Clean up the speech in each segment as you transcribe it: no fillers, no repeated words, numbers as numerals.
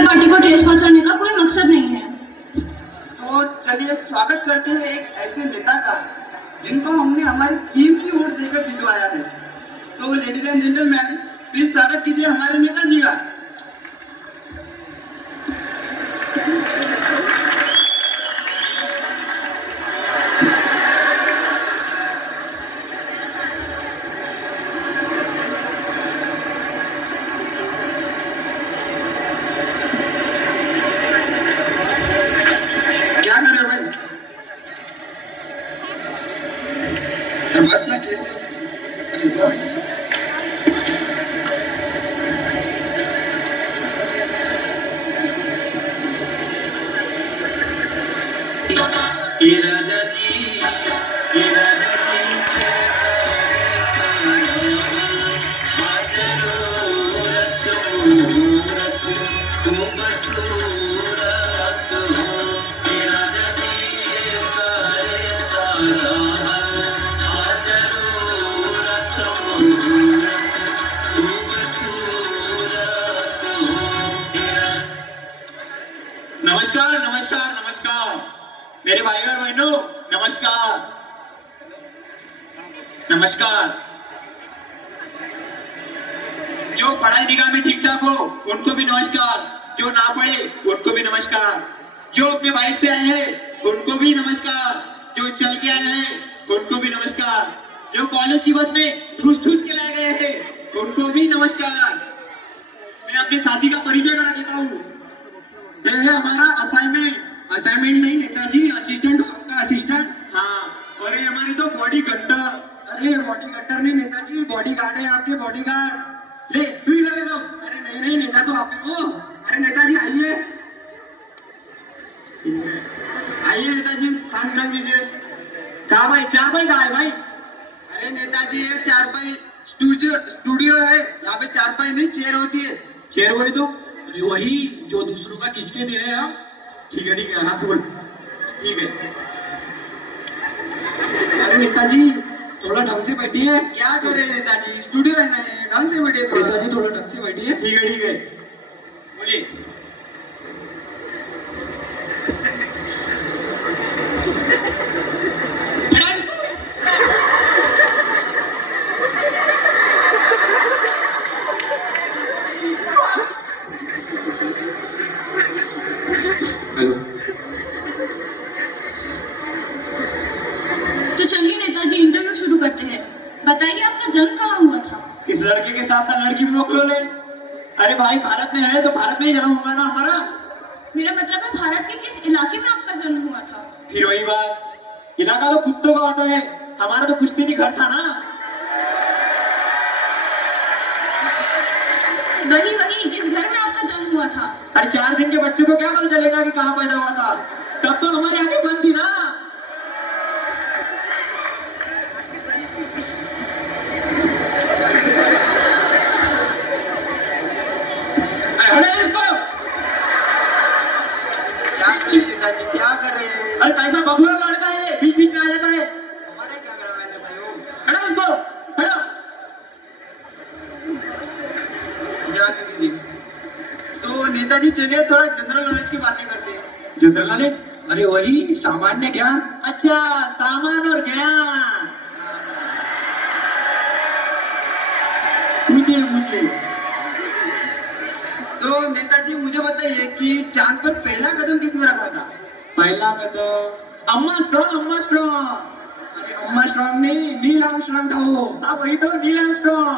Political party को ठेस पहुंचाने का कोई मकसद नहीं है। तो चलिए स्वागत करते हैं एक ऐसे नेता का जिनको हमने हमारी कीमती वोट देकर जितवाया है। तो लेडीज एंड जेंटलमैन, प्लीज स्वागत कीजिए हमारे नेता जी का। क्या कर रहे हो भाई? बस ना के अरे वाह। नमस्कार नमस्कार नमस्कार मेरे भाई और बहनों, नमस्कार नमस्कार। जो पढ़ाई लिखाई में ठीक ठाक हो उनको भी नमस्कार, जो ना पढ़े उनको भी नमस्कार, जो अपने बाइक से आए हैं उनको भी नमस्कार, जो चल के आए हैं उनको भी नमस्कार, जो कॉलेज की बस में ठूस ठूस के लाए गए हैं उनको भी नमस्कार। मैं अपने साथी का परिचय करा देता हूँ। ये है हमारा असाइनमेंट नहीं नेताजी, असिस्टेंट आपका असिस्टेंट। हाँ, और ये हमारे तो बॉडी कट्टर। अरे बॉडी कट्टर नहीं नेताजी, बॉडी गार्ड है आपके, बॉडी गार्ड। ले तू ही कर दो। अरे नहीं नहीं नेता तो आप हो। अरे नेताजी आइए आइए नेताजी, शांत ग्रहण कीजिए। कहा भाई, चार भाई कहा है भाई? अरे नेताजी ये चारपाई स्टूडियो है, यहाँ पे चारपाई नहीं चेयर होती है। चेयर बोले तो? अरे वही जो दूसरों का किसके दे रहे हैं आप। ठीक है आराम से बोल। ठीक है। अरे नेताजी थोड़ा ढंग से बैठिए। क्या कर रहे हैं नेताजी, स्टूडियो है ना ये, ढंग से बैठिए थोड़ा। नेताजी थोड़ा ढंग से बैठिए। ठीक है बोलिए। हेलो। तो चलिए नेताजी इंटरव्यू शुरू करते हैं। बताइए आपका जन्म कहाँ हुआ था? इस लड़के के साथ साथ लड़की भी रोक लो ले। अरे भाई भारत में है तो भारत में ही जन्म होगा ना हमारा। मेरा मतलब है भारत के किस इलाके में आपका जन्म हुआ था? फिर वही बात, इलाका तो कुत्तों का होता है, हमारा तो पुश्तैनी घर था ना। वही किस घर में आपका जन्म हुआ था? अरे 4 दिन के बच्चे को क्या पता चलेगा कि कहाँ पैदा हुआ था? तब तो हमारी आंखें बंद थी ना। अरे हटे इसको। क्या कर रहे हैं नेताजी, क्या कर रहे हैं? अरे कैसा बबूला लड़का है, बीच बीच में आ जाता है। हमारे क्या करा मैंने भाई? हटो इसको, हटो। जाने दीजिए। तो नेताजी चलिए थोड़ा जनरल नॉलेज की बातें करते हैं। General knowledge? अरे वही सामान्य ज्ञान। अच्छा, सामान और ज्ञान। पूछिए। तो नेताजी मुझे बताइए कि चांद पर पहला कदम किसने रखा था? पहला कदम अम्मा स्ट्रॉन्ग। अरे अम्मा स्ट्रॉन्ग नहीं, नील आर्मस्ट्रॉन्ग था वो। हाँ वही तो, नील आर्मस्ट्रॉन्ग।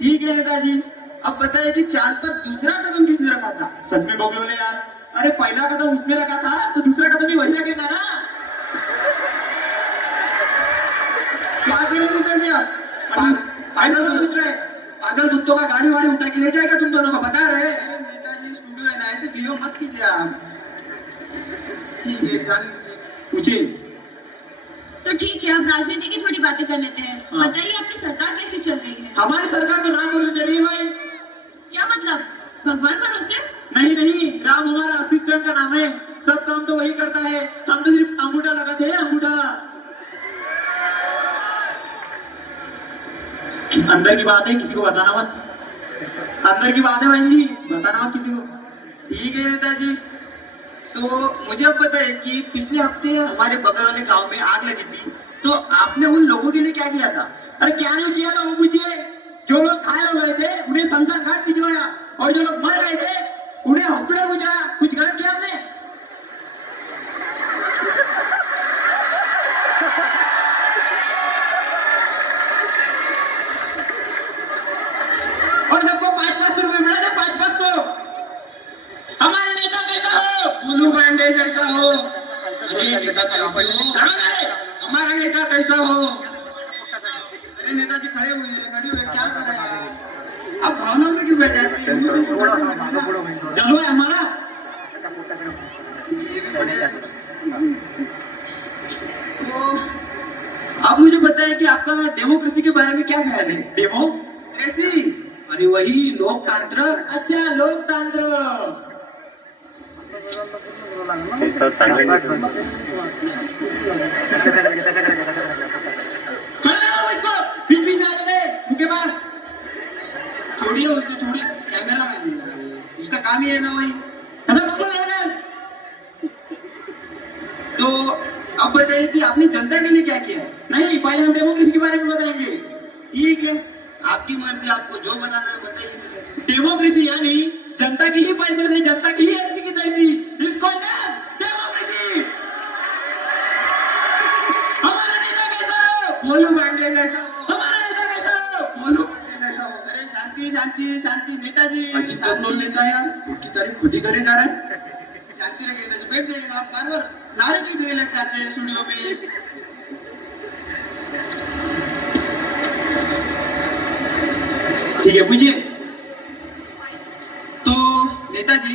ठीक है नेताजी, अब बताइए कि चांद पर दूसरा कदम किसने रखा था? सच में बगलो ले यार। अरे पहला कदम उसने रखा था तो दूसरा कदम भी वही रखेगा ना। क्या करें नेताजी आप? पागल तो पूछ रहे। पागल कुत्तों का गाड़ी वाड़ी उठा के ले जाएगा तुम दोनों को, बता रहे। अरे नेताजी स्टूडियो है ना, ऐसे बिहेव मत कीजिए आप। ठीक है जान लीजिए। पूछिए। तो ठीक है, अब राजनीति की थोड़ी बातें कर लेते हैं। हाँ। बताइए आपकी सरकार कैसी चल रही है? हमारी सरकार तो राम भरोसे चल रही है भाई। क्या मतलब, भगवान भरोसे? नहीं, राम हमारा असिस्टेंट का नाम है, सब काम तो वही करता है, हम तो सिर्फ अंगूठा लगाते हैं, अंगूठा। अंदर की बात है, किसी को बताना मत। अंदर की बात है बहन जी, बताना मत किसी को। ठीक है नेताजी। तो मुझे अब पता है कि पिछले हफ्ते हमारे बगल वाले गांव में आग लगी थी, तो आपने उन लोगों के लिए क्या किया था? अरे क्या नहीं किया था वो पूछिए। जो लोग घायल हो गए थे उन्हें शमशान घाट भिजवाया, और जो लोग मर गए थे उन्हें हॉस्पिटल पहुंचाया। कुछ गलत किया हमने? और सबको 500-500 रुपए मिला था, 500-500। हमारे नेता कैसा हो? बुलू पांडे जैसा हो। अरे नेता कैसा हो? हमारा नेता कैसा हो? अरे नेताजी खड़े हुए क्या कर रहे हैं आप? भावनाओं में क्यों बह जाते हैं? जलो है हमारा। ये भी बढ़िया। तो आप मुझे बताएं कि आपका डेमोक्रेसी के बारे में क्या ख्याल है? डेमोक्रेसी? अरे वही लोकतंत्र। अच्छा, लोकतंत्र। बीच में आ जाते मुझे पास। छोड़िए उसको, छोड़िए, कैमरा मैन उसका काम ही है ना वही। तो अब बताइए कि आपने जनता के लिए क्या किया है? नहीं, पहले हम डेमोक्रेसी के बारे में बताएंगे। ठीक है, आपकी मर्जी, आपको जो बताना है बताइए। डेमोक्रेसी यानी जनता की ही पैसे से जनता की ही अर्जी की तैसी, इसको डेमोक्रेसी। हमारा नेता कैसा हो? बुलू पांडे जैसा हो। हमारा नेता कैसा हो? बुलू पांडे जैसा हो। अरे शांति शांति शांति नेताजी, अजीत तो बोल देता है यार, उनकी तारीफ खुद ही करे जा रहा है। शांति रखिए नेताजी, बैठ जाइए ना। आप बार बार नारे क्यों देने लग जाते हैं स्टूडियो में? ठीक है, पूछिए। तो नेताजी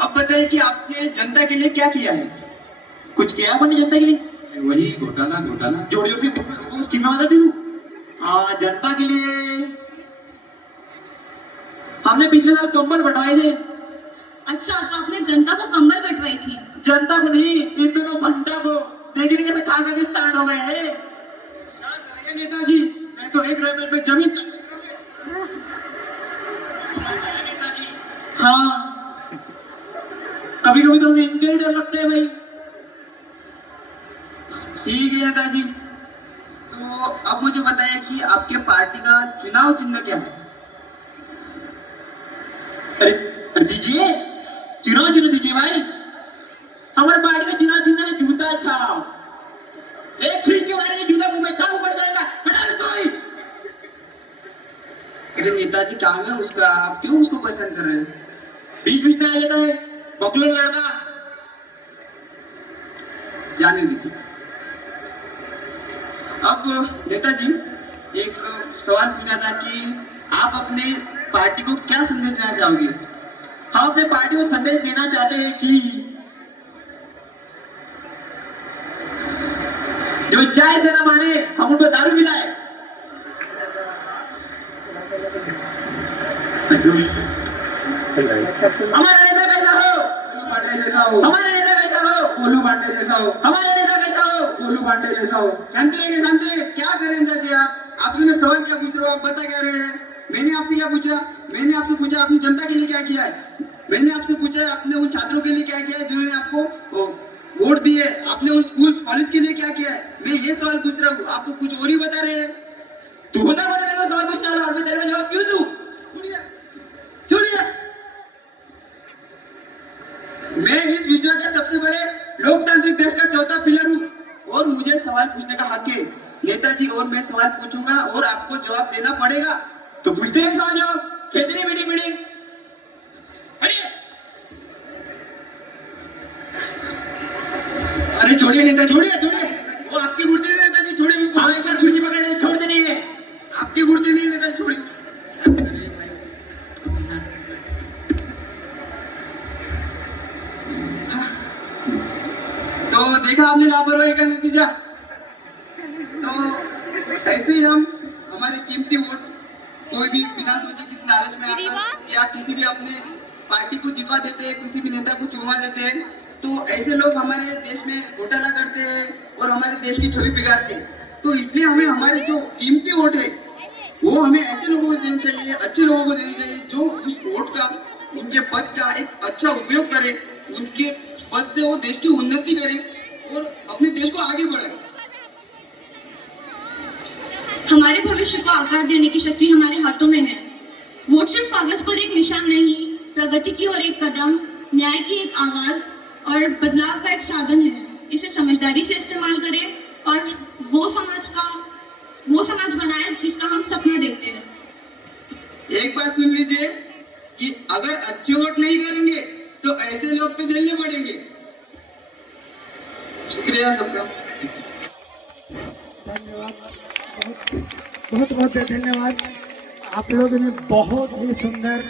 अब बताइए कि आपने जनता के लिए क्या किया है? कुछ किया अपन जनता के लिए? वही घोटाला घोटाला। जोड़ियों से लोगों को स्कीमें बताती हूँ। जनता के लिए हमने पिछले साल कंबल बंटवाए थे। अच्छा, तो आपने जनता को कंबल बंटवाई थी? जनता को नहीं, इन दोनों भंटा को। लेकिन कैसे खाना के स्टार्ट हो गए हैं। नेताजी, मैं तो 1 रुपए पे जमीन हाँ, कभी कभी तो हमें इनके ही डर लगते हैं भाई। ठीक है नेताजी। तो अब मुझे बताइए कि आपके पार्टी का चुनाव चिन्ह क्या है? अरे दीजिए, चुनाव चिन्ह दीजिए भाई। हमारे पार्टी का चुनाव चिन्ह है जूता छाप। एक खींच के मारेंगे जूता मुंह में, छाप ऊपर जाएगा। हटा दो भाई। अरे नेताजी काम है उसका, आप क्यों उसको पसंद कर रहे हैं? बीच बीच में आ जाता है बकलोल लड़का। जाने दीजिए। अब नेताजी एक सवाल पूछना था कि आप अपने पार्टी को क्या संदेश देना चाहोगे? हम अपने पार्टी को संदेश देना चाहते हैं कि जो चाय से न माने हम उनको दारू पिलाए। हमारा नेता कैसा हो? बुलू पांडे जैसा हो। हमारा नेता कैसा हो? बुलू पांडे जैसा हो। हमारा नेता कैसा हो? बुलू पांडे जैसा हो। शांति रहिए, शांति रहिए। क्या करें नेताजी आप? आपसे मैं सवाल क्या पूछ रहा हूँ, आप बता क्या रहे हैं? मैंने आपसे क्या पूछा? मैंने आपसे पूछा आपने जनता के लिए क्या किया है। मैंने आपसे पूछा आपने उन छात्रों के लिए क्या किया है जिन्होंने आपको वोट दिए। आपने उन स्कूल कॉलेज के लिए क्या किया है। मैं ये सवाल पूछ रहा हूँ, आपको कुछ और ही बता रहे हैं। तू बता मेरे को सवाल पूछने वाला, और मैं तेरे को जवाब क्यों दूं? छोड़िए, छोड़िए। मैं इस विश्व के सबसे बड़े लोकतांत्रिक देश का चौथा पिलर हूँ और मुझे सवाल पूछने का हक है नेताजी। और मैं सवाल पूछूंगा और आपको जवाब देना पड़ेगा। तो पूछते रहे सवाल जवाब। खेतनी मीटिंग मीटिंग। अरे छोड़िए नेता, छोड़िए छोड़िए। वो आपकी कुर्सी है नेताजी, छोड़िए उसको। हाँ, एक बार कुर्सी पकड़ने छोड़ देनी है। आपकी कुर्सी नहीं है नेताजी, छोड़िए। तो देखा आपने लापरवाही का नतीजा। तो ऐसे ही हम हमारे कीमती वोट कोई भी बिना सोचे किसी लालच में आकर या किसी भी अपने पार्टी को जितवा देते हैं, किसी भी नेता को चुनवा देते हैं। तो ऐसे लोग हमारे देश में घोटाला करते हैं और हमारे देश की छवि बिगाड़ते हैं। तो इसलिए हमें हमारे जो कीमती वोट है वो हमें ऐसे लोगों को देनी चाहिए, अच्छे लोगों को देनी चाहिए जो उस वोट का उनके पद का एक अच्छा उपयोग करें, उनके पद से वो देश की उन्नति करें और अपने देश को आगे बढ़ाएं। हमारे भविष्य को आकार देने की शक्ति हमारे हाथों में है। वोट सिर्फ कागज पर एक निशान नहीं, प्रगति की ओर एक कदम, न्याय की एक आवाज और बदलाव का एक साधन है। इसे समझदारी से इस्तेमाल करें और वो समाज बनाएं जिसका हम सपना देखते हैं। एक बात सुन लीजिए कि अगर अच्छे वोट नहीं करेंगे तो ऐसे लोग तो झेलने पड़ेंगे। शुक्रिया सबका। धन्यवाद, बहुत बहुत धन्यवाद। आप लोगों ने बहुत ही सुंदर